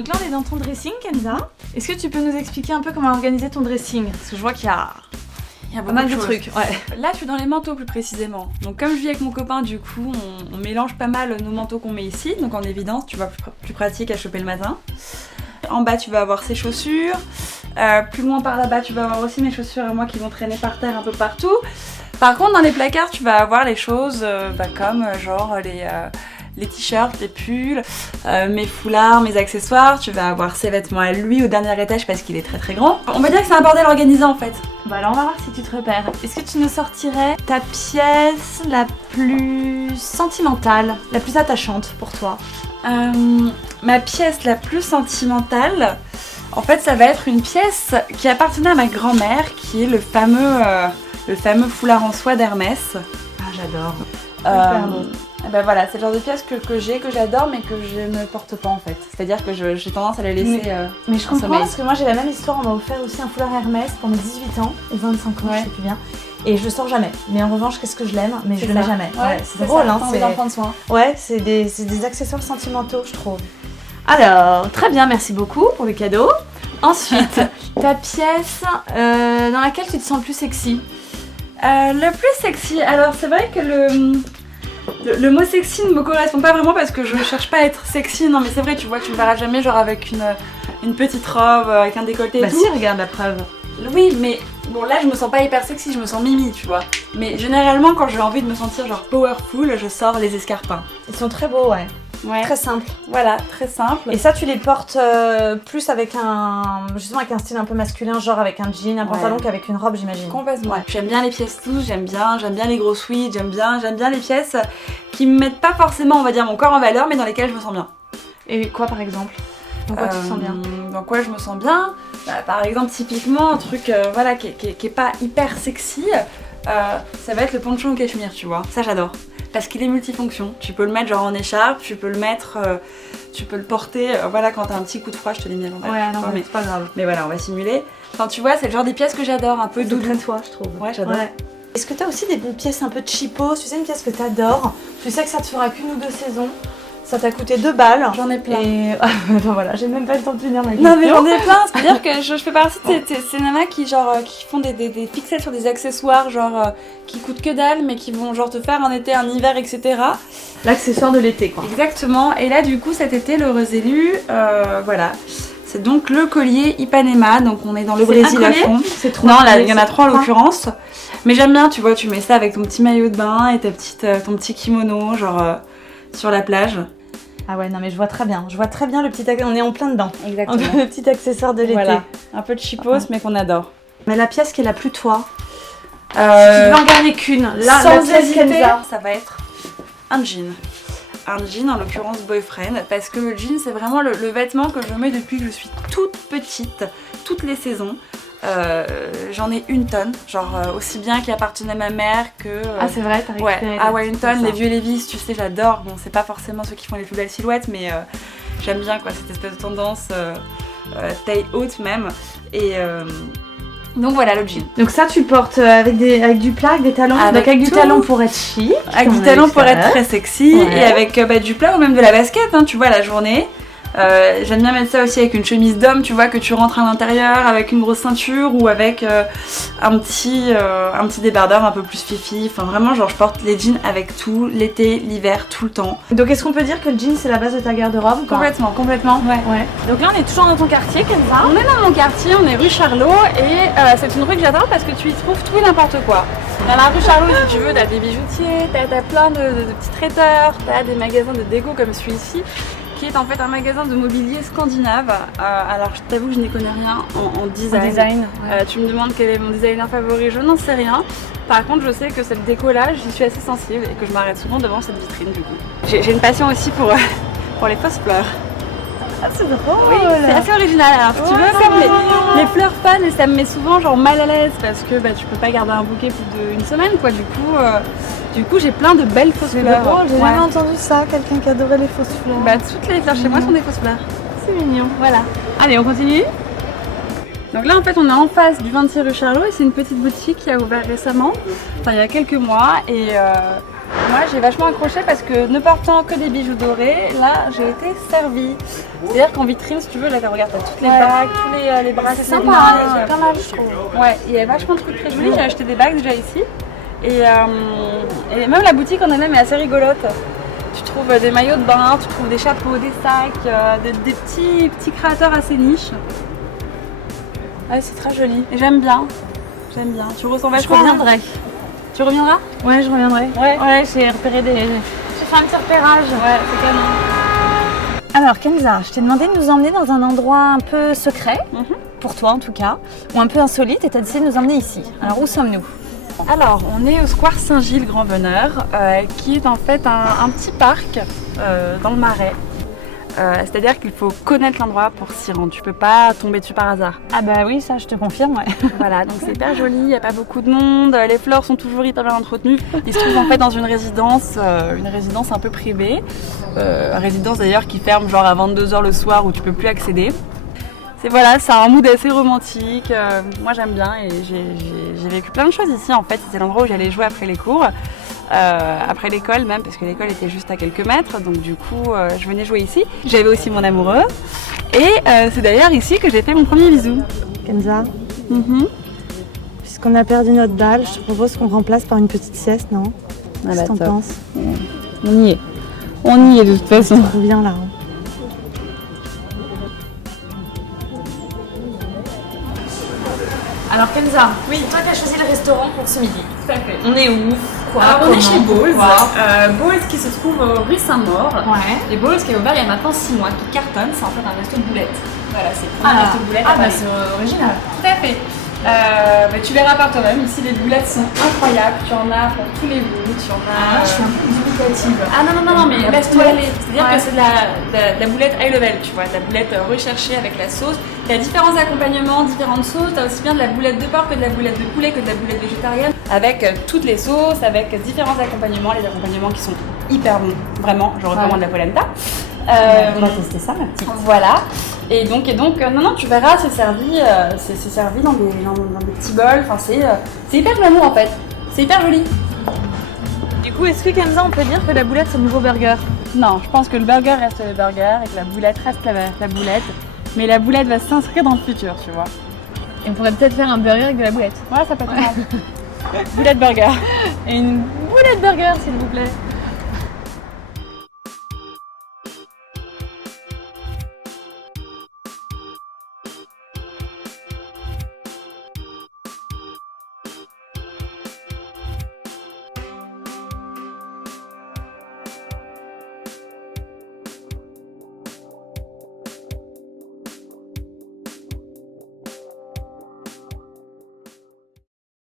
Donc là on est dans ton dressing, Kenza. Est-ce que tu peux nous expliquer un peu comment organiser ton dressing? Parce que je vois qu'il y a pas mal de trucs. Ouais. Là je suis dans les manteaux plus précisément. Donc comme je vis avec mon copain, du coup on mélange pas mal nos manteaux qu'on met ici. Donc en évidence tu vois plus pratique à choper le matin. En bas tu vas avoir ses chaussures. Plus loin par là-bas tu vas avoir aussi mes chaussures à moi qui vont traîner par terre un peu partout. Par contre dans les placards tu vas avoir les choses comme genre les t-shirts, les pulls, mes foulards, mes accessoires. Tu vas avoir ses vêtements à lui au dernier étage parce qu'il est très très grand. On va dire que c'est un bordel organisé en fait. Bah alors on va voir si tu te repères. Est-ce que tu nous sortirais ta pièce la plus sentimentale, la plus attachante pour toi? Ma pièce la plus sentimentale, en fait ça va être une pièce qui appartenait à ma grand-mère, qui est le fameux foulard en soie d'Hermès. Ah j'adore. Ben voilà, c'est le genre de pièce que j'adore mais que je ne porte pas en fait. C'est-à-dire que j'ai tendance à la laisser mais je comprends sommeil. Parce que moi j'ai la même histoire, on m'a offert aussi un foulard Hermès pendant 18 ans ou 25 ans, je sais plus bien. Et je le sors jamais. Mais en revanche, qu'est-ce que je l'aime, mais je le mets jamais. Ouais, c'est drôle, ça, hein. C'est d'en prendre soin. Ouais, c'est des accessoires sentimentaux, je trouve. Alors, très bien, merci beaucoup pour le cadeau. Ensuite, ta pièce dans laquelle tu te sens le plus sexy? Le plus sexy, alors c'est vrai que le mot sexy ne me correspond pas vraiment parce que je cherche pas à être sexy. Non mais c'est vrai, tu vois, tu me verras jamais genre avec une petite robe, avec un décolleté et bah tout. Si, regarde la preuve. Oui, mais bon là je me sens pas hyper sexy, je me sens mimi, tu vois. Mais généralement quand j'ai envie de me sentir genre powerful, je sors les escarpins. Ils sont très beaux, ouais. Très simple. Voilà, très simple. Et ça tu les portes plus avec justement avec un style un peu masculin, genre avec un jean, un pantalon qu'avec une robe, j'imagine. Complètement. Ouais. J'aime bien les pièces loose, j'aime bien les gros sweats, j'aime bien les pièces qui me mettent pas forcément, on va dire, mon corps en valeur, mais dans lesquelles je me sens bien. Et quoi par exemple? Dans quoi tu te sens bien? Dans quoi je me sens bien? Par exemple, typiquement, un truc voilà, qui est pas hyper sexy, ça va être le poncho au cachemire, tu vois. Ça j'adore. Parce qu'il est multifonction. Tu peux le mettre genre en écharpe, tu peux le mettre, tu peux le porter, voilà, quand t'as un petit coup de froid, je te l'ai mis à l'envers. Ouais, non, mais c'est pas grave. Mais voilà, on va simuler. Enfin, tu vois, c'est le genre des pièces que j'adore, un peu doudou. C'est très toi, je trouve. Ouais, j'adore. Ouais. Est-ce que t'as aussi des pièces un peu cheapos? Tu sais, une pièce que t'adores, tu sais que ça te fera qu'une ou deux saisons, ça t'a coûté 2 balles. J'en ai plein. Et enfin voilà, j'ai même pas le temps de finir ma question. Non mais j'en ai plein, c'est-à-dire que je fais partie de ces nanas qui font des fixettes sur des accessoires genre qui coûtent que dalle mais qui vont genre te faire un été, un hiver, etc. L'accessoire de l'été quoi. Exactement, et là du coup cet été l'heureux élu, voilà. C'est donc le collier Ipanema, donc on est dans le Brésil à fond. C'est trop. Non, là il y en a 3 en l'occurrence. Mais j'aime bien, tu vois, tu mets ça avec ton petit maillot de bain et ton petit kimono, genre sur la plage. Ah ouais, non mais je vois très bien le petit on est en plein dedans. Exactement. Le petit accessoire de l'été. Voilà, un peu de cheapos mais qu'on adore. Mais la pièce qui est la plus toi, si tu devais en garder qu'une, là, sans la pièce hésiter, Kenza, ça va être un jean. Un jean, en l'occurrence boyfriend, parce que le jean c'est vraiment le vêtement que je mets depuis que je suis toute petite, toutes les saisons. J'en ai une tonne, genre aussi bien qui appartenait à ma mère que... Ah c'est vrai, t'as récupéré. Ouais, une tonne, les vieux Levi's, tu sais, j'adore. Bon, c'est pas forcément ceux qui font les plus belles silhouettes, mais j'aime bien quoi, cette espèce de tendance taille haute même. Et donc voilà le jean. Donc ça tu portes avec du plat, avec des talons. Avec donc avec du tout. talon pour être chic. Avec du talon pour être très sexy, et avec du plat ou même de la basket, hein, tu vois, la journée. J'aime bien mettre ça aussi avec une chemise d'homme, tu vois, que tu rentres à l'intérieur avec une grosse ceinture ou avec un petit débardeur un peu plus fifi. Enfin vraiment, genre je porte les jeans avec tout, l'été, l'hiver, tout le temps. Donc est-ce qu'on peut dire que le jean c'est la base de ta garde-robe? Complètement. Ouais. Donc là on est toujours dans ton quartier, Kenza. On est dans mon quartier, on est rue Charlot et c'est une rue que j'adore parce que tu y trouves tout et n'importe quoi. Dans la rue Charlot, si tu veux, t'as des bijoutiers, t'as plein de petits traiteurs, t'as des magasins de déco comme celui-ci, qui est en fait un magasin de mobilier scandinave. Alors je t'avoue que je n'y connais rien en design. Ouais. Tu me demandes quel est mon designer favori, je n'en sais rien. Par contre je sais que cette déco-là, j'y suis assez sensible et que je m'arrête souvent devant cette vitrine du coup. J'ai une passion aussi pour les fausses fleurs. Ah c'est drôle. Oui, c'est assez original. Alors si tu veux, comme les fleurs fan, et ça me met souvent genre mal à l'aise parce que tu peux pas garder un bouquet plus d'une semaine quoi. Du coup j'ai plein de belles fausses fleurs. Drôle, j'ai jamais entendu ça, quelqu'un qui adorait les fausses fleurs. Toutes les fleurs chez moi sont des fausses fleurs. C'est mignon. Voilà. Allez, on continue. Donc là en fait on est en face du 26 rue Charlot et c'est une petite boutique qui a ouvert récemment, enfin il y a quelques mois, et Moi j'ai vachement accroché parce que ne portant que des bijoux dorés, là j'ai été servie. C'est-à-dire qu'en vitrine, si tu veux, là regarde, t'as toutes les bagues, tous les bracelets. C'est sympa, hein, c'est plein de je trouve. Ouais, il y a vachement de trucs très jolis. J'ai acheté des bagues déjà ici. Et même la boutique en elle-même est assez rigolote. Tu trouves des maillots de bain, tu trouves des chapeaux, des sacs, des petits créateurs assez niches. Ouais, c'est très joli. Et j'aime bien. J'aime bien. Tu ressens vachement. Je reviendrai. Tu reviendras? Ouais, je reviendrai. Ouais, j'ai repéré des. J'ai fait un petit repérage. Ouais, c'est canon. Alors Kenza, je t'ai demandé de nous emmener dans un endroit un peu secret, pour toi en tout cas, ou un peu insolite, et tu as décidé de nous emmener ici. Alors où sommes-nous? Alors, on est au Square Saint-Gilles Grand Veneur, qui est en fait un petit parc dans le Marais. C'est-à-dire qu'il faut connaître l'endroit pour s'y rendre. Tu peux pas tomber dessus par hasard. Ah bah oui, ça je te confirme, ouais. Voilà, donc c'est hyper joli, il n'y a pas beaucoup de monde, les fleurs sont toujours hyper bien entretenues. Il se trouve en fait dans une résidence un peu privée. Résidence d'ailleurs qui ferme genre à 22h le soir où tu peux plus accéder. C'est un mood assez romantique, moi j'aime bien et j'ai vécu plein de choses ici en fait. C'était l'endroit où j'allais jouer après les cours, après l'école même, parce que l'école était juste à quelques mètres, donc du coup je venais jouer ici. J'avais aussi mon amoureux et c'est d'ailleurs ici que j'ai fait mon premier bisou. Kenza, puisqu'on a perdu notre dalle, je te propose qu'on remplace par une petite sieste, non? Qu'est-ce que t'en penses? On y est de toute façon. C'est trop bien là. Hein. Alors Kenza, oui, toi tu as choisi le restaurant pour ce midi. Tout à fait. On est où? Quoi? Alors on est chez Bowls, Wow. Bowls qui se trouve rue Saint-Maur. Ouais. Et Bowls qui est ouvert il y a maintenant 6 mois, qui cartonne, c'est en fait un resto de boulettes. Voilà, c'est le premier resto de boulettes à Paris. C'est original. Tout à fait. Tu verras par toi-même, ici les boulettes sont incroyables, tu en as pour tous les goûts, tu en as... je suis un peu dubitative. Ah non, mais laisse-toi aller. C'est-à-dire Ouais. que c'est de la boulette high level, tu vois, de la boulette recherchée avec la sauce. Il y a différents accompagnements, différentes sauces. Tu as aussi bien de la boulette de porc que de la boulette de poulet, que de la boulette végétarienne. Avec toutes les sauces, avec différents accompagnements, les accompagnements qui sont hyper bons. Vraiment, je recommande la polenta. On va tester ça, ma petite. Voilà. Et donc, non, tu verras, c'est servi dans des petits bols. Enfin, c'est hyper glamour en fait. C'est hyper joli. Du coup, est-ce que Kenza, on peut dire que la boulette c'est le nouveau burger? Non, je pense que le burger reste le burger et que la boulette reste la boulette. Mais la boulette va s'inscrire dans le futur, tu vois. Et on pourrait peut-être faire un burger avec de la boulette. Ouais, ça peut être marrant. Boulette burger. Et une boulette burger, s'il vous plaît.